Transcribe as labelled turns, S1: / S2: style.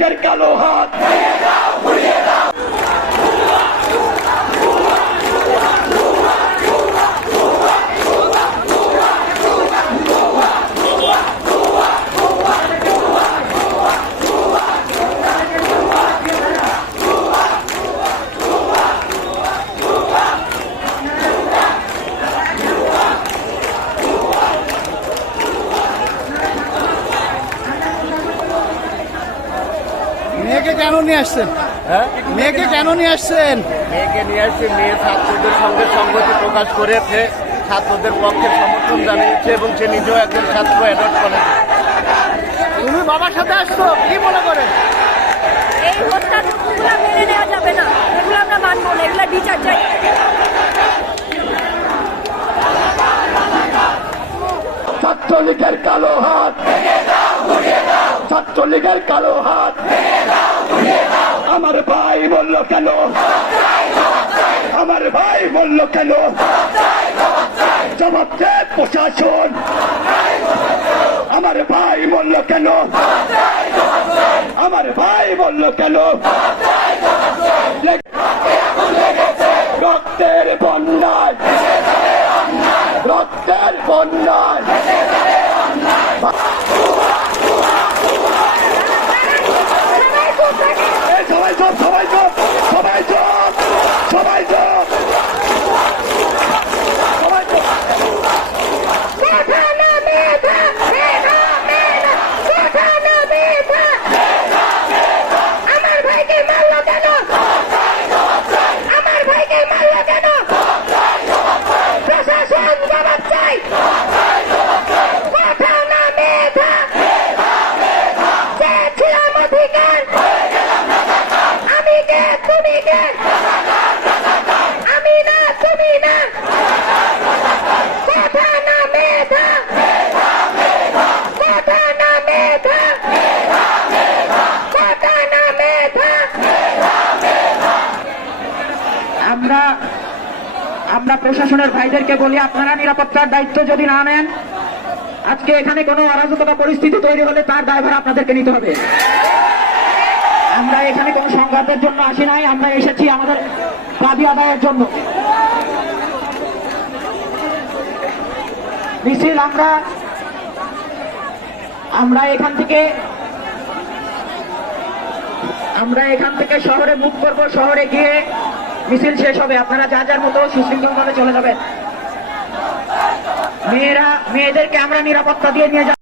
S1: ছাত্রলীগের কালো হাত।
S2: মেয়েকে কেন নিয়ে আসছেন?
S3: হ্যাঁ?
S2: মেয়েকে কেন নিয়ে আসছেন?
S3: মেয়েকে নিয়ে আসছে মেয়ে ছাত্রদের সঙ্গে সংগতি প্রকাশ করেছে ছাত্রদের পক্ষে সমর্থন জানিয়েছে এবং সে নিজেও একজন ছাত্র অ্যাডপ্ট করেছে।
S2: তুমি বাবার সাথে আসছো কি মনে করে?
S4: এই হত্যাযজ্ঞগুলো মেনে নেওয়া যাবে না। এগুলো আমরা মানবো না এগুলো বিচার চাই।
S1: ছাত্রলীগের কালো হাত ছাত্রলীগের কালো হাত আমার ভাই বলল কেন? আমার ভাই বলল কেন? জবাব দে প্রশাসন। আমার ভাই বলল কেন? আমার ভাই বলল কেন? রক্তের বন্যায়। রক্তের বন্যায় এই সবাই চপ সবাই চপ সবাই চপ সবাই চপ সবাই চপ
S4: আমার ভাইকে মারলো কেন আমার ভাইকে মারলো কেন প্রশাসন জবাব চাই কথা না মেধা আমি কে? তুমি কে? আমি না, তুমি না।
S5: আমরা আমরা প্রশাসনের ভাইদেরকে বলি, আপনারা নিরাপত্তার দায়িত্ব যদি না নেন, আজকে এখানে কোনো অরাজকতা পরিস্থিতি তৈরি হলে তার দায়ভার আপনাদেরকে নিতে হবে। আমরা এখানে কোনো সংঘাতের জন্য আসি নাই, আমরা এসেছি আমাদের দাবি আদায়ের জন্য। মিছিল আমরা আমরা এখান থেকে, আমরা এখান থেকে শহরে মুখ করব, শহরে গিয়ে মিছিল শেষ হবে। আপনারা যা যার মতো সুশৃঙ্খলভাবে চলে যাবেন। মেয়েরা, মেয়েদেরকে আমরা নিরাপত্তা দিয়ে নিয়ে যাব।